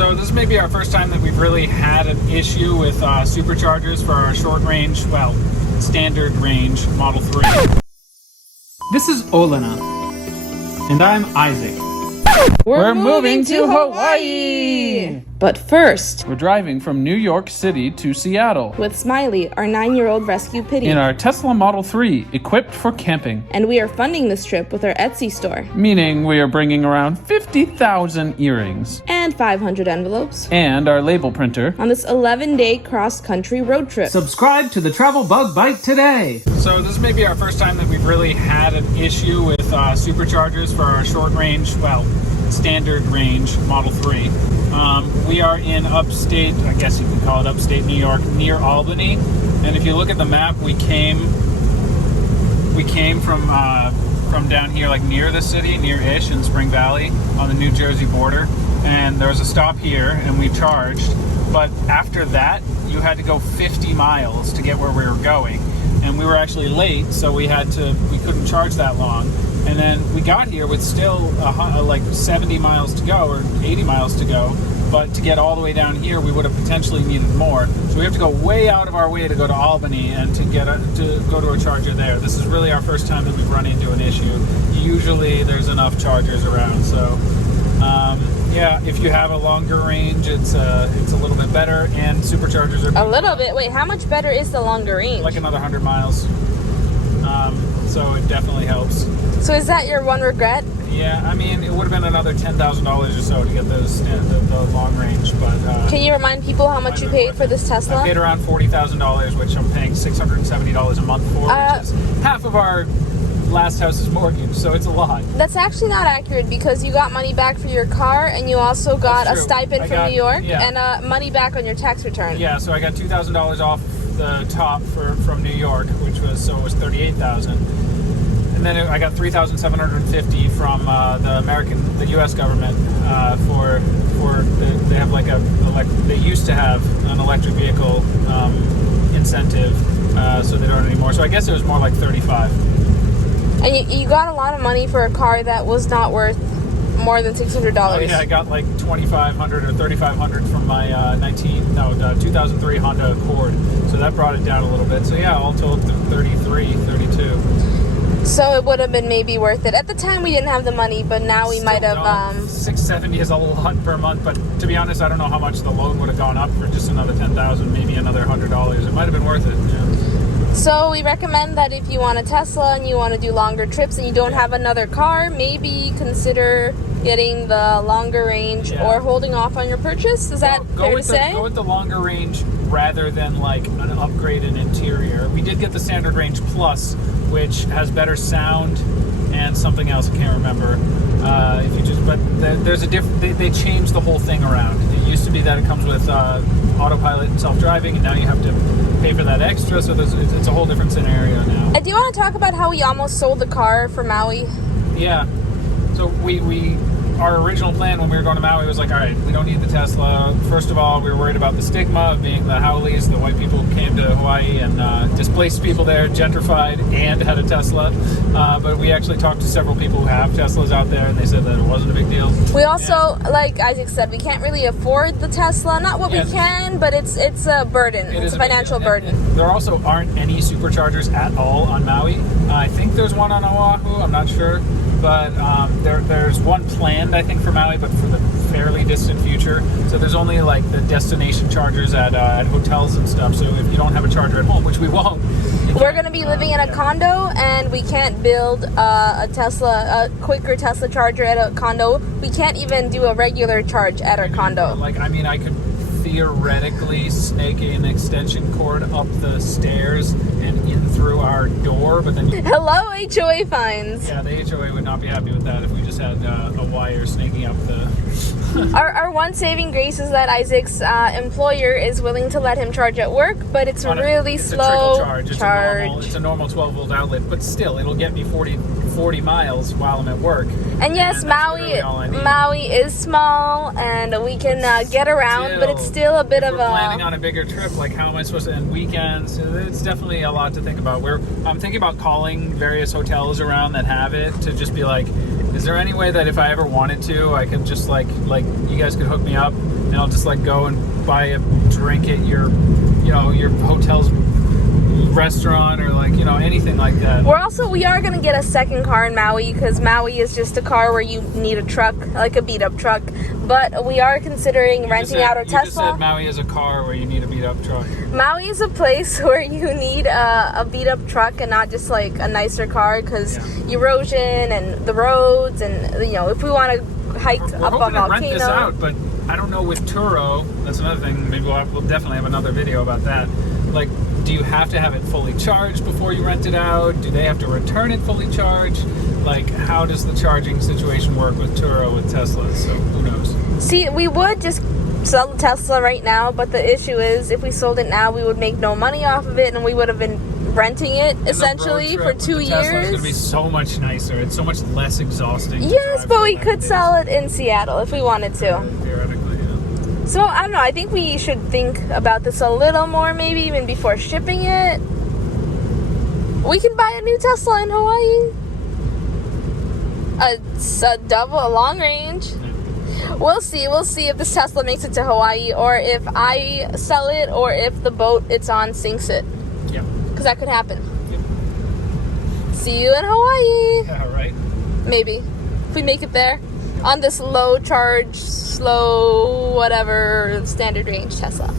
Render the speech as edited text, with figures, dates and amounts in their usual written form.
So this may be our first time that we've really had an issue with superchargers for our short range, well, standard range Model 3. This is Olena, and I'm Isaac. We're moving to Hawaii! But first, we're driving from New York City to Seattle with Smiley, our 9-year-old rescue pitty, in our Tesla Model 3, equipped for camping. And we are funding this trip with our Etsy store. Meaning we are bringing around 50,000 earrings. And 500 envelopes. And our label printer. On this 11-day cross-country road trip. Subscribe to the Travel Bug Bite today! So this may be our first time that we've really had an issue with superchargers for our short range, well, standard range Model 3. We are in upstate, I guess you could call it upstate New York, near Albany. And if you look at the map, we came from down here, like near the city, near-ish in Spring Valley on the New Jersey border. And there was a stop here and we charged. But after that, you had to go 50 miles to get where we were going. And we were actually late, so we couldn't charge that long. And then we got here with still like 70 miles to go or 80 miles to go. But to get all the way down here, we would have potentially needed more. So we have to go way out of our way to go to Albany and to go to a charger there. This is really our first time that we've run into an issue. Usually there's enough chargers around. So yeah, if you have a longer range, it's a little bit better. And superchargers are... A little bit? Wait, how much better is the longer range? Like another 100 miles. So it definitely helps. So is that your one regret? Yeah, I mean, it would have been another $10,000 or so to get those the long range, but... Can you remind people how much you paid for this Tesla? I paid around $40,000, which I'm paying $670 a month for, which is half of our last house's mortgage, so it's a lot. That's actually not accurate because you got money back for your car and you also got a stipend from New York and money back on your tax return. Yeah, so I got $2,000 off the top from New York, which was $38,000. And then I got $3,750 from the U.S. government they have like they used to have an electric vehicle incentive, so they don't anymore. So I guess it was more like $35. And you got a lot of money for a car that was not worth more than $600. Oh yeah, I got like $2,500 or $3,500 from my 2003 Honda Accord. So that brought it down a little bit. So yeah, all told, 33, 32. So it would have been maybe worth it. At the time, we didn't have the money, but now we might have... $670 is a lot per month, but to be honest, I don't know how much the loan would have gone up for just another $10,000, maybe another $100. It might have been worth it, yeah. So we recommend that if you want a Tesla and you want to do longer trips and you don't have another car, maybe consider getting the longer range or holding off on your purchase. Is that fair to say? Go with the longer range rather than like an upgraded interior. We did get the standard range plus, which has better sound and something else I can't remember. There's a different. They changed the whole thing around. It used to be that it comes with autopilot and self-driving, and now you have to pay for that extra. So it's a whole different scenario now. Do you want to talk about how we almost sold the car for Maui? Yeah. So our original plan when we were going to Maui was like, all right, we don't need the Tesla. First of all, we were worried about the stigma of being the haoles, the white people who came to Hawaii and displaced people there, gentrified, and had a Tesla. But we actually talked to several people who have Teslas out there, and they said that it wasn't a big deal. We also, like Isaac said, we can't really afford the Tesla. Not what we can, but it's a burden. It's a financial burden. There also aren't any superchargers at all on Maui. I think there's one on Oahu, I'm not sure. But there's one planned, I think, for Maui, but for the fairly distant future. So there's only like the destination chargers at hotels and stuff. So if you don't have a charger at home, which we won't, we're going to be living in a condo, and we can't build a quicker Tesla charger at a condo. We can't even do a regular charge at our condo. I could theoretically snake an extension cord up the stairs and in through our door, but then hello, HOA fines. Yeah, the HOA would not be happy with that if we just had a wire snaking up the Our one saving grace is that Isaac's employer is willing to let him charge at work, but it's really slow charge. It's a normal 12-volt outlet, but still, it'll get me 40 miles while I'm at work. And yes, Maui is small, and we can get around, but it's still a bit of a... planning on a bigger trip, like how am I supposed to end weekends? It's definitely a lot to think about. I'm thinking about calling various hotels around that have it to just be like, is there any way that if I ever wanted to, I could just like you guys could hook me up and I'll just like go and buy a drink at your hotel's restaurant, or like, anything like that. We are gonna get a second car in Maui, because Maui is just a car where you need a truck, like a beat up truck. But we are considering renting out a Tesla. You just said Maui is a car where you need a beat up truck. Maui is a place where you need a beat up truck and not just like a nicer car, because erosion and the roads, and if we want to hike We're up a hoping to volcano. rent this out, but I don't know with Turo. That's another thing. Maybe we'll definitely have another video about that. Like, do you have to have it fully charged before you rent it out? Do they have to return it fully charged? Like, how does the charging situation work with Turo with Teslas? So who knows? See, we would just sell the Tesla right now, but the issue is if we sold it now, we would make no money off of it, and we would have been renting it essentially for 2 years. Tesla is going to be so much nicer. It's so much less exhausting. Yes, but we could sell it in Seattle if we wanted to. Theoretically, yeah. So, I don't know. I think we should think about this a little more, maybe even before shipping it. We can buy a new Tesla in Hawaii. A long range. We'll see if this Tesla makes it to Hawaii, or if I sell it, or if the boat it's on sinks it. Yep. Because that could happen. Yep. See you in Hawaii. Yeah, right. Maybe. If we make it there. On this low charge, slow, whatever, standard range Tesla.